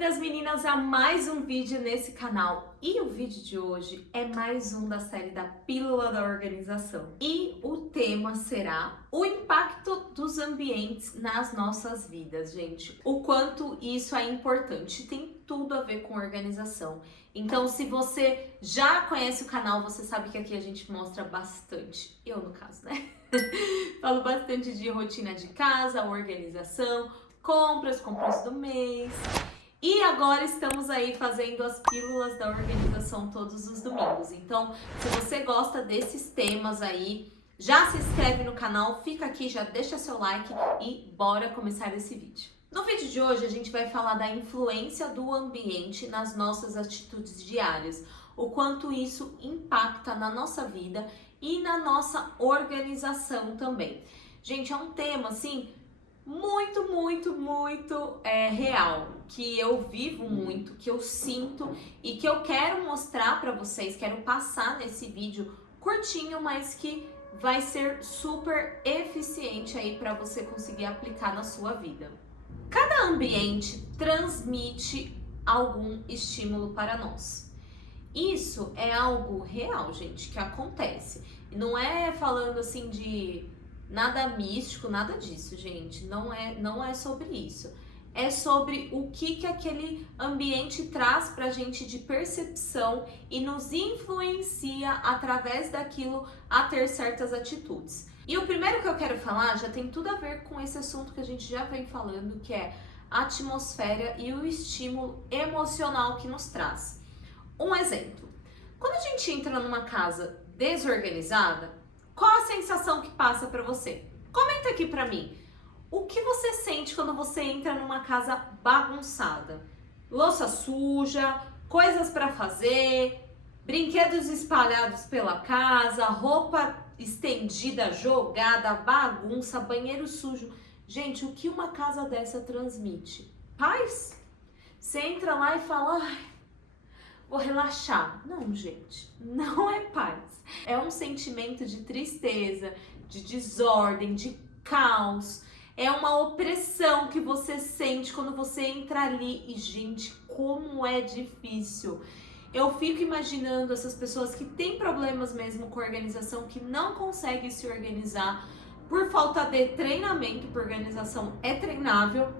Bem-vindas, meninas, a mais um vídeo nesse canal. E o vídeo de hoje é mais um da série da Pílula da Organização. E o tema será o impacto dos ambientes nas nossas vidas, gente. O quanto isso é importante, tem tudo a ver com organização. Então, se você já conhece o canal, você sabe que aqui a gente mostra bastante. Eu, no caso, né? Falo bastante de rotina de casa, organização, compras do mês. E agora estamos aí fazendo as pílulas da organização todos os domingos. Então, se você gosta desses temas aí, já se inscreve no canal, fica aqui, já deixa seu like e bora começar esse vídeo. No vídeo de hoje a gente vai falar da influência do ambiente nas nossas atitudes diárias, o quanto isso impacta na nossa vida e na nossa organização também. Gente, é um tema assim muito real, que eu vivo muito, que eu sinto e que eu quero mostrar para vocês, quero passar nesse vídeo curtinho, mas que vai ser super eficiente aí para você conseguir aplicar na sua vida. Cada ambiente transmite algum estímulo para nós. Isso é algo real, gente, que acontece. Não é falando assim de nada místico, nada disso, gente. Não é sobre isso. É sobre o que aquele ambiente traz pra gente de percepção e nos influencia através daquilo a ter certas atitudes. E o primeiro que eu quero falar já tem tudo a ver com esse assunto que a gente já vem falando, que é a atmosfera e o estímulo emocional que nos traz. Um exemplo. Quando a gente entra numa casa desorganizada, qual a sensação que passa pra você? Comenta aqui pra mim. O que você sente quando você entra numa casa bagunçada? Louça suja, coisas pra fazer, brinquedos espalhados pela casa, roupa estendida, jogada, bagunça, banheiro sujo. Gente, o que uma casa dessa transmite? Paz? Você entra lá e fala, ai, vou relaxar. Não, gente, não é paz. É um sentimento de tristeza, de desordem, de caos. É uma opressão que você sente quando você entra ali. E, gente, como é difícil. Eu fico imaginando essas pessoas que têm problemas mesmo com organização, que não conseguem se organizar por falta de treinamento, porque organização é treinável,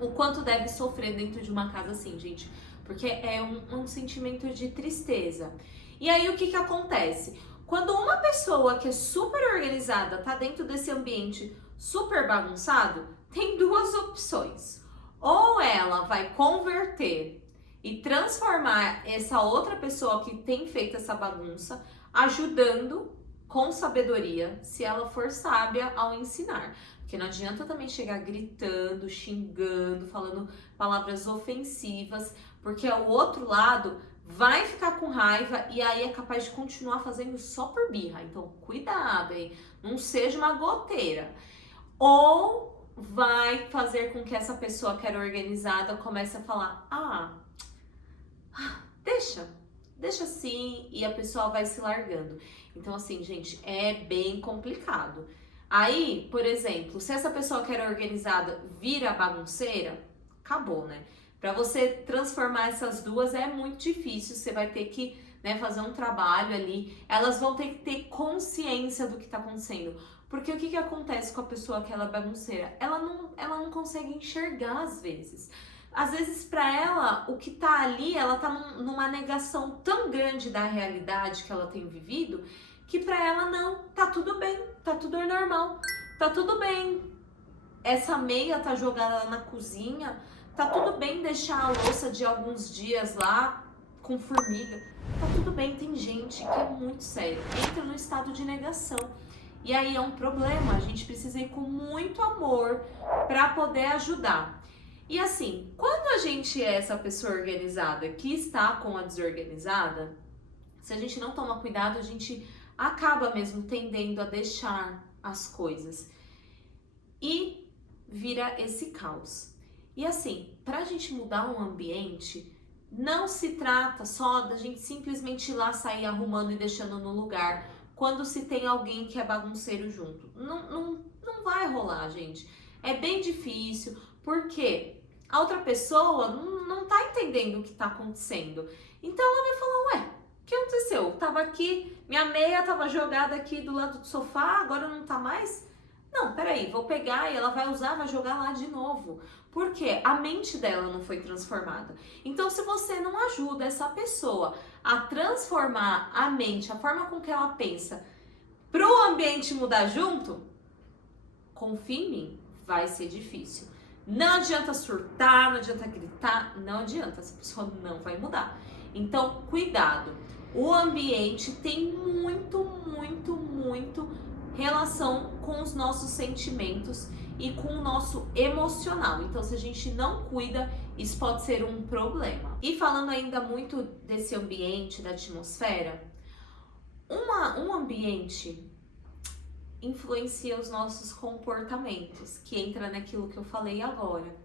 o quanto deve sofrer dentro de uma casa assim, gente. Porque é um sentimento de tristeza. E aí, o que acontece? Quando uma pessoa que é super organizada tá dentro desse ambiente super bagunçado, tem duas opções. Ou ela vai converter e transformar essa outra pessoa que tem feito essa bagunça, ajudando com sabedoria, se ela for sábia ao ensinar. Porque não adianta também chegar gritando, xingando, falando palavras ofensivas, porque o outro lado vai ficar com raiva e aí é capaz de continuar fazendo só por birra. Então, cuidado, hein? Não seja uma goteira. Ou vai fazer com que essa pessoa que era organizada comece a falar, deixa assim, e a pessoa vai se largando. Então, assim, gente, é bem complicado. Aí, por exemplo, se essa pessoa que era organizada vira bagunceira, acabou, né? Para você transformar essas duas é muito difícil, você vai ter que, né, fazer um trabalho ali, elas vão ter que ter consciência do que tá acontecendo. Porque o que acontece com a pessoa que ela é bagunceira? Ela não consegue enxergar às vezes. Às vezes, para ela, o que tá ali, ela tá numa negação tão grande da realidade que ela tem vivido, que para ela não, tá tudo bem, tá tudo normal, tá tudo bem. Essa meia tá jogada na cozinha, tá tudo bem deixar a louça de alguns dias lá com formiga, tá tudo bem. Tem gente que é muito sério, entra no estado de negação. E aí é um problema, a gente precisa ir com muito amor para poder ajudar. E assim, quando a gente é essa pessoa organizada que está com a desorganizada, se a gente não toma cuidado, a gente acaba mesmo tendendo a deixar as coisas e vira esse caos. E assim, para a gente mudar um ambiente, não se trata só da gente simplesmente ir lá sair arrumando e deixando no lugar quando se tem alguém que é bagunceiro junto. Não vai rolar, gente. É bem difícil, porque a outra pessoa não tá entendendo o que tá acontecendo. Então ela vai falar, ué, o que aconteceu? Eu tava aqui, minha meia tava jogada aqui do lado do sofá, agora não tá mais? Não, peraí, vou pegar e ela vai usar, vai jogar lá de novo. Por quê? A mente dela não foi transformada. Então, se você não ajuda essa pessoa a transformar a mente, a forma com que ela pensa, pro ambiente mudar junto, confia em mim, vai ser difícil. Não adianta surtar, não adianta gritar, não adianta, essa pessoa não vai mudar. Então, cuidado. O ambiente tem muito relação com os nossos sentimentos e com o nosso emocional. Então, se a gente não cuida, isso pode ser um problema. E falando ainda muito desse ambiente, da atmosfera, um ambiente influencia os nossos comportamentos, que entra naquilo que eu falei agora.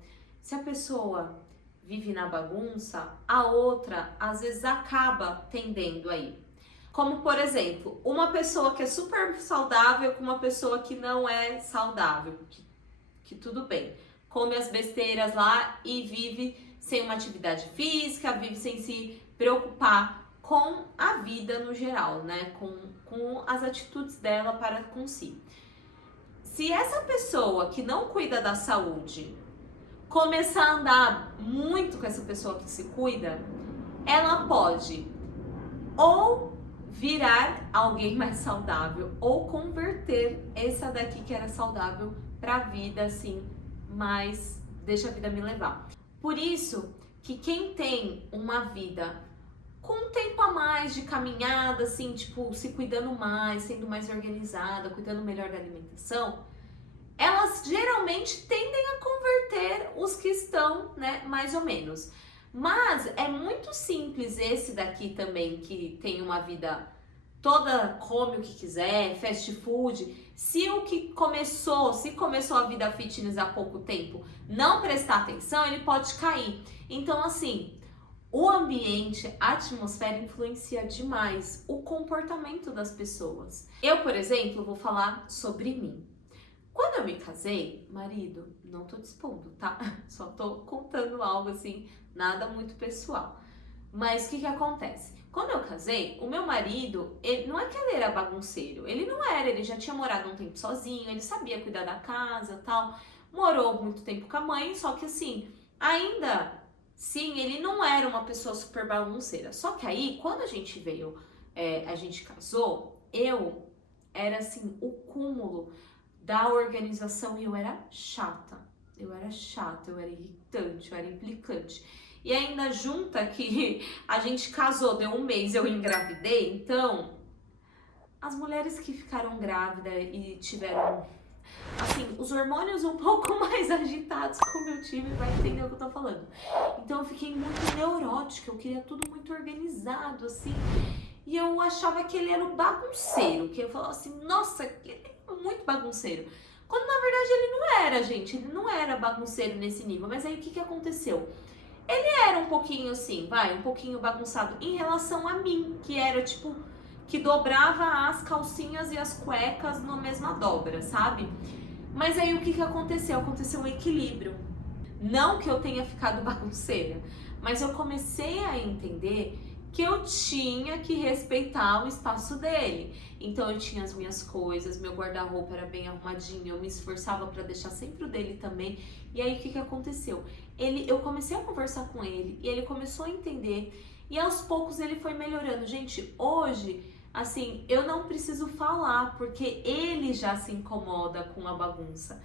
Se a pessoa vive na bagunça, a outra às vezes acaba tendendo aí. Como, por exemplo, uma pessoa que é super saudável com uma pessoa que não é saudável, que tudo bem, come as besteiras lá e vive sem uma atividade física, vive sem se preocupar com a vida no geral, né? Com as atitudes dela para com si. Se essa pessoa que não cuida da saúde começar a andar muito com essa pessoa que se cuida, ela pode ou virar alguém mais saudável ou converter essa daqui que era saudável para a vida assim, mais deixa a vida me levar. Por isso que quem tem uma vida com um tempo a mais de caminhada, assim, tipo, se cuidando mais, sendo mais organizada, cuidando melhor da alimentação, elas geralmente tendem a converter os que estão, né, mais ou menos. Mas é muito simples esse daqui também, que tem uma vida toda, come o que quiser, fast food. Se começou a vida fitness há pouco tempo, não prestar atenção, ele pode cair. Então, assim, o ambiente, a atmosfera influencia demais o comportamento das pessoas. Eu, por exemplo, vou falar sobre mim. Quando eu me casei, marido, não tô dispondo, tá? Só tô contando algo assim, nada muito pessoal. Mas o que acontece? Quando eu casei, o meu marido, ele, não é que ele era bagunceiro, ele não era, ele já tinha morado um tempo sozinho, ele sabia cuidar da casa e tal, morou muito tempo com a mãe, só que assim, ainda, sim, ele não era uma pessoa super bagunceira. Só que aí, quando a gente veio, a gente casou, eu era assim, o cúmulo da organização e eu era chata, eu era irritante, eu era implicante. E ainda junta que a gente casou, deu um mês, eu engravidei, então as mulheres que ficaram grávidas e tiveram, assim, os hormônios um pouco mais agitados como eu tive, vai entender o que eu tô falando. Então eu fiquei muito neurótica, eu queria tudo muito organizado, assim, e eu achava que ele era o bagunceiro, que eu falava assim, nossa, ele é muito bagunceiro. Quando na verdade ele não era, gente, ele não era bagunceiro nesse nível, mas aí o que aconteceu? Ele era um pouquinho assim, um pouquinho bagunçado em relação a mim, que era tipo, que dobrava as calcinhas e as cuecas na mesma dobra, sabe? Mas aí o que aconteceu? Aconteceu um equilíbrio. Não que eu tenha ficado bagunceira, mas eu comecei a entender que eu tinha que respeitar o espaço dele. Então eu tinha as minhas coisas, meu guarda-roupa era bem arrumadinho, eu me esforçava para deixar sempre o dele também. E aí o que aconteceu? Eu comecei a conversar com ele e ele começou a entender e aos poucos ele foi melhorando. Gente, hoje, assim, eu não preciso falar porque ele já se incomoda com a bagunça.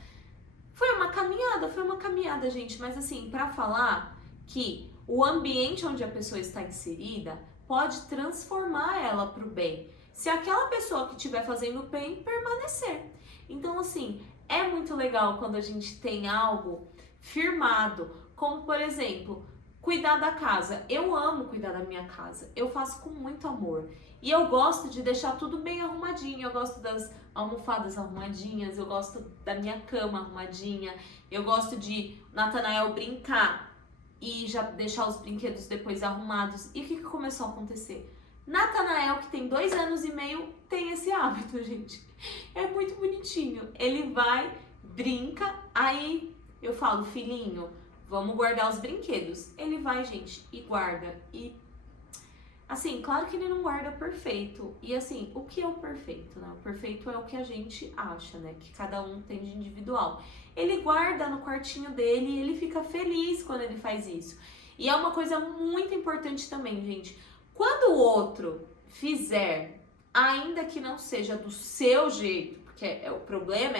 Foi uma caminhada, gente, mas assim, para falar que o ambiente onde a pessoa está inserida pode transformar ela para o bem, se aquela pessoa que estiver fazendo o bem permanecer. Então, assim, é muito legal quando a gente tem algo firmado, como por exemplo, cuidar da casa. Eu amo cuidar da minha casa, eu faço com muito amor e eu gosto de deixar tudo bem arrumadinho. Eu gosto das almofadas arrumadinhas, eu gosto da minha cama arrumadinha, eu gosto de Natanael brincar e já deixar os brinquedos depois arrumados. E o que começou a acontecer? Natanael, que tem 2 anos e meio, tem esse hábito, gente. É muito bonitinho. Ele vai, brinca, aí eu falo, filhinho, vamos guardar os brinquedos. Ele vai, gente, e guarda. E, assim, claro que ele não guarda perfeito. E, assim, o que é o perfeito, né? O perfeito é o que a gente acha, né? Que cada um tem de individual. Ele guarda no quartinho dele e ele fica feliz quando ele faz isso. E é uma coisa muito importante também, gente. Quando o outro fizer, ainda que não seja do seu jeito, porque o problema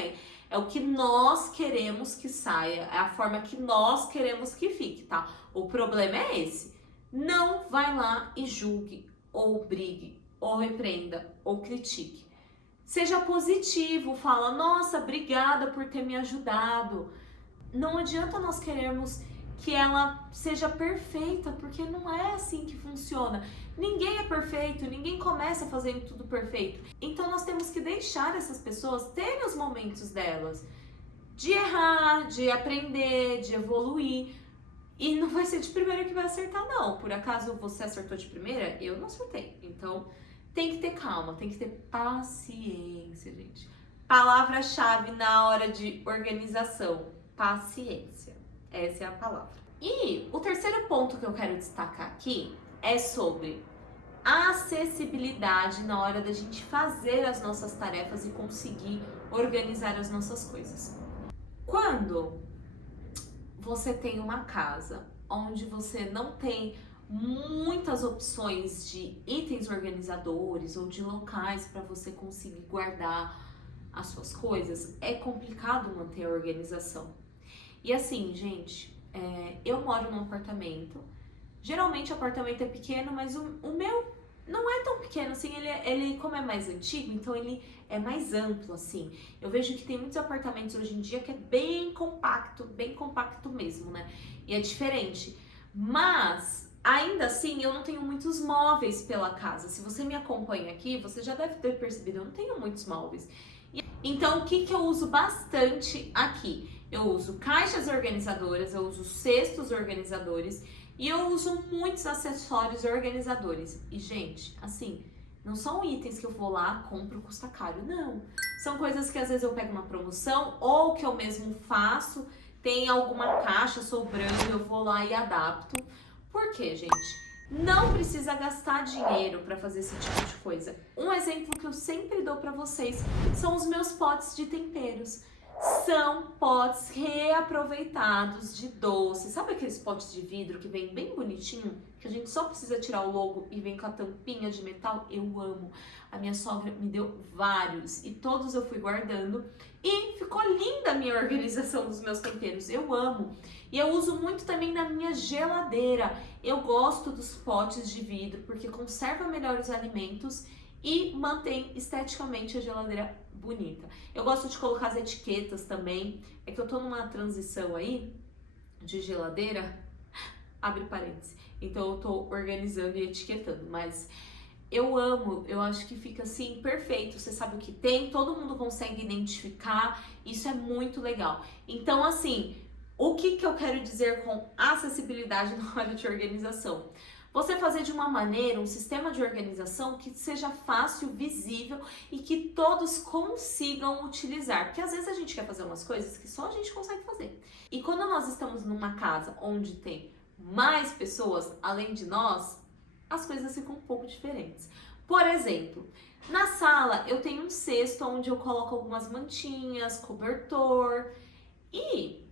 é o que nós queremos que saia, é a forma que nós queremos que fique, tá? O problema é esse. Não vai lá e julgue, ou brigue, ou repreenda, ou critique. Seja positivo, fala, nossa, obrigada por ter me ajudado. Não adianta nós querermos que ela seja perfeita, porque não é assim que funciona. Ninguém é perfeito, ninguém começa fazendo tudo perfeito. Então nós temos que deixar essas pessoas terem os momentos delas, de errar, de aprender, de evoluir. E não vai ser de primeira que vai acertar, não. Por acaso você acertou de primeira? Eu não acertei. Então tem que ter calma, tem que ter paciência, gente. Palavra-chave na hora de organização: paciência. Essa é a palavra. E o terceiro ponto que eu quero destacar aqui é sobre acessibilidade na hora da gente fazer as nossas tarefas e conseguir organizar as nossas coisas. Quando você tem uma casa onde você não tem muitas opções de itens organizadores ou de locais para você conseguir guardar as suas coisas, é complicado manter a organização. E assim, gente, eu moro num apartamento. Geralmente o apartamento é pequeno, mas o meu não é tão pequeno assim. Ele, como é mais antigo, então ele é mais amplo, assim. Eu vejo que tem muitos apartamentos hoje em dia que é bem compacto mesmo, né? E é diferente. Mas, ainda assim, eu não tenho muitos móveis pela casa. Se você me acompanha aqui, você já deve ter percebido, eu não tenho muitos móveis. Então, o que eu uso bastante aqui? Eu uso caixas organizadoras, eu uso cestos organizadores e eu uso muitos acessórios organizadores. E, gente, assim, não são itens que eu vou lá, compro, custa caro, não. São coisas que às vezes eu pego uma promoção ou que eu mesmo faço, tem alguma caixa sobrando, eu vou lá e adapto. Por quê, gente? Não precisa gastar dinheiro para fazer esse tipo de coisa. Um exemplo que eu sempre dou para vocês são os meus potes de temperos. São potes reaproveitados de doce. Sabe aqueles potes de vidro que vem bem bonitinho? Que a gente só precisa tirar o logo e vem com a tampinha de metal? Eu amo. A minha sogra me deu vários e todos eu fui guardando. E ficou linda a minha organização dos meus temperos. Eu amo. E eu uso muito também na minha geladeira. Eu gosto dos potes de vidro porque conserva melhor os alimentos e mantém esteticamente a geladeira bonita. Eu gosto de colocar as etiquetas também. É que eu tô numa transição aí de geladeira, abre parênteses. Então eu tô organizando e etiquetando, mas eu amo, eu acho que fica assim perfeito. Você sabe o que tem, todo mundo consegue identificar. Isso é muito legal. Então, assim, o que eu quero dizer com acessibilidade na hora de organização? Você fazer de uma maneira, um sistema de organização que seja fácil, visível e que todos consigam utilizar. Porque às vezes a gente quer fazer umas coisas que só a gente consegue fazer. E quando nós estamos numa casa onde tem mais pessoas além de nós, as coisas ficam um pouco diferentes. Por exemplo, na sala eu tenho um cesto onde eu coloco algumas mantinhas, cobertor e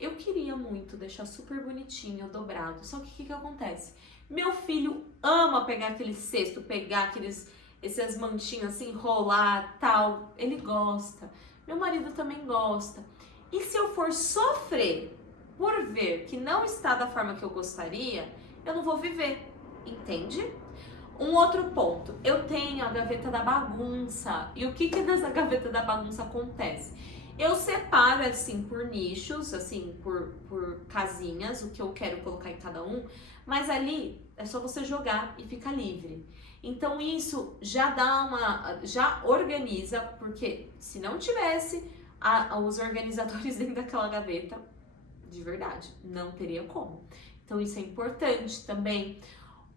eu queria muito deixar super bonitinho, dobrado. Só que o que acontece? Meu filho ama pegar aquele cesto, pegar essas mantinhas assim, enrolar, tal. Ele gosta. Meu marido também gosta. E se eu for sofrer por ver que não está da forma que eu gostaria, eu não vou viver, entende? Um outro ponto, eu tenho a gaveta da bagunça. E o que nessa gaveta da bagunça acontece? Eu separo assim por nichos, assim por casinhas, o que eu quero colocar em cada um, mas ali é só você jogar e fica livre. Então isso já já organiza, porque se não tivesse os organizadores dentro daquela gaveta, de verdade, não teria como. Então isso é importante também.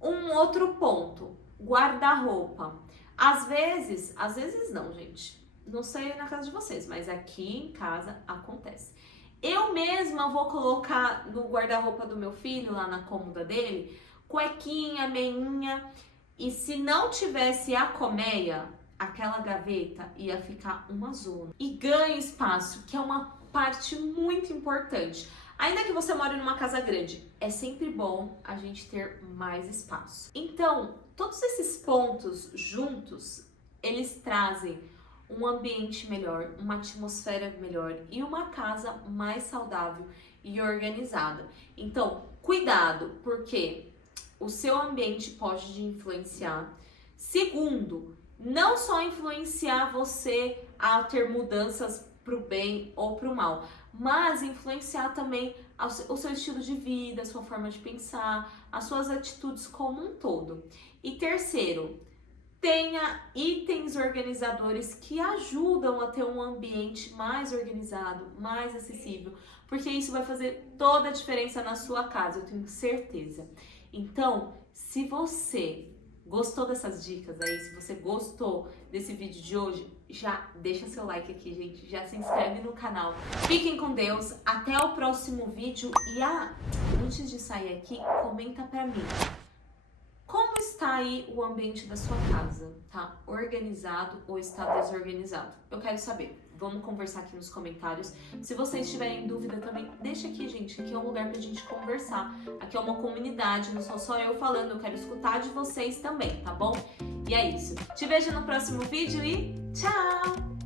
Um outro ponto, guarda-roupa. Às vezes não, gente. Não sei na casa de vocês, mas aqui em casa acontece. Eu mesma vou colocar no guarda-roupa do meu filho, lá na cômoda dele, cuequinha, meinha. E se não tivesse a colmeia, aquela gaveta ia ficar uma zona. E ganha espaço, que é uma parte muito importante. Ainda que você more numa casa grande, é sempre bom a gente ter mais espaço. Então, todos esses pontos juntos, eles trazem um ambiente melhor, uma atmosfera melhor e uma casa mais saudável e organizada. Então, cuidado, porque o seu ambiente pode te influenciar. Segundo, não só influenciar você a ter mudanças para o bem ou para o mal, mas influenciar também o seu estilo de vida, a sua forma de pensar, as suas atitudes como um todo. E terceiro, tenha itens organizadores que ajudam a ter um ambiente mais organizado, mais acessível, porque isso vai fazer toda a diferença na sua casa, eu tenho certeza. Então, se você gostou dessas dicas aí, se você gostou desse vídeo de hoje, já deixa seu like aqui, gente, já se inscreve no canal. Fiquem com Deus, até o próximo vídeo e antes de sair aqui, comenta pra mim. Como está aí o ambiente da sua casa? Tá organizado ou está desorganizado? Eu quero saber. Vamos conversar aqui nos comentários. Se vocês tiverem dúvida também, deixa aqui, gente. Aqui é um lugar pra gente conversar. Aqui é uma comunidade, não sou só eu falando. Eu quero escutar de vocês também, tá bom? E é isso. Te vejo no próximo vídeo e tchau!